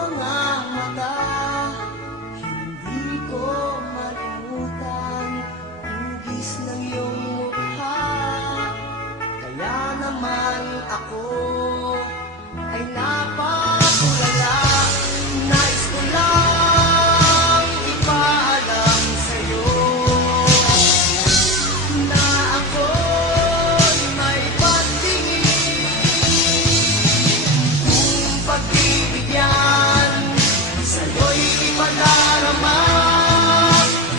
mga mata, hindi ko malimutan hugis ng iyong mukha. Kaya naman ako ay napatulala. Nais ko lang ipaalam sa'yo na ako'y may pagtingin. Kung pagbibigyan sa'yo'y ipadarama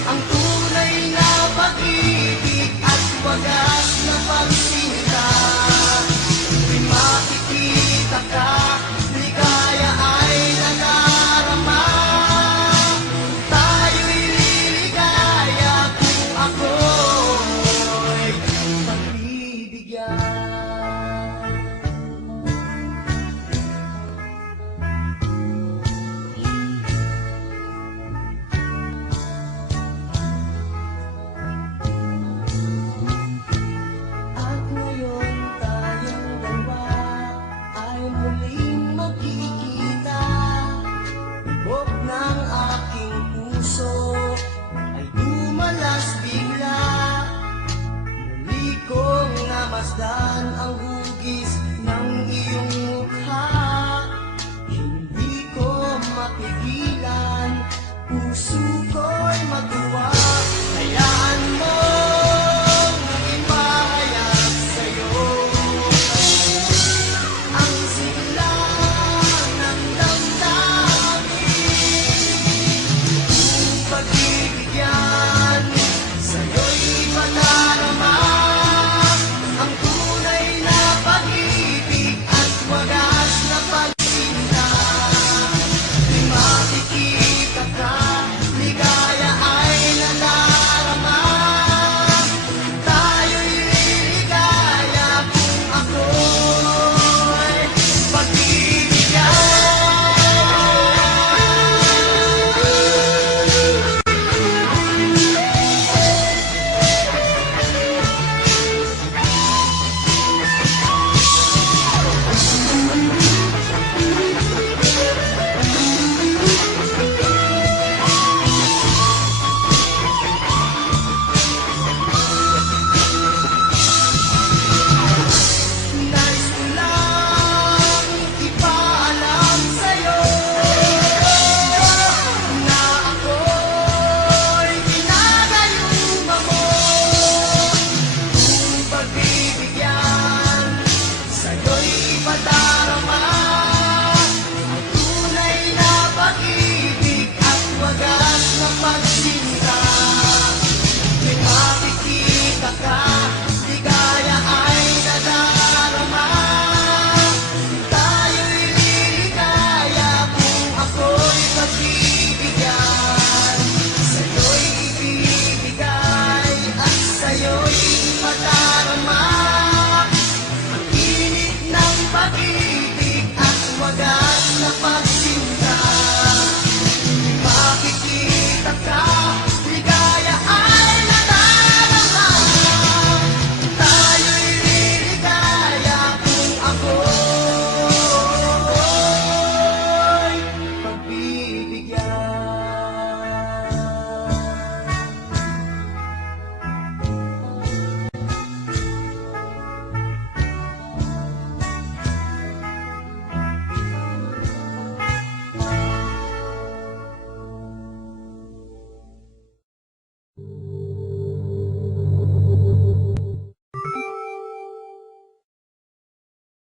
ang tunay na pag-ibig at wagas na pagsinta. Tuwing makikita ka, ligaya ay nadarama. Tayo'y liligaya kung ako'y pagbibigyan. At ngayon tayong dalawa ay muling magkikita. Tibok ng aking puso ay dumalas bigla. Muli kong namasdan ang hugis ng iyong mukha. Hindi ko mapigilan, puso ko'y matuwa. Hayaan mong ipahayag sa'yo ang sigla ng damdamin. Kung pagbibigyan sa'yo'y ipadarama ang tunay na pag-ibig at wagas na pagsinta. Tuwing makikita ka, ligaya ay nadarama. Tayo'y liligaya kung ako'y pagbibigyan. Nais ko lang ipaalam sa'yo na ako'y ginagayuma mo. Kung pagbibigyan sa'yo'y ipadarama ang tunay na pag-ibig at wagas na pagsinta. Tuwing makikita ka, ligaya ay nadarama. Tayo'y liligaya kung ako'y pagbibigyan. Sa'yo'y ibibigay at sa'yo'y ipadarama ang init ng pag-ibig at wagas na pag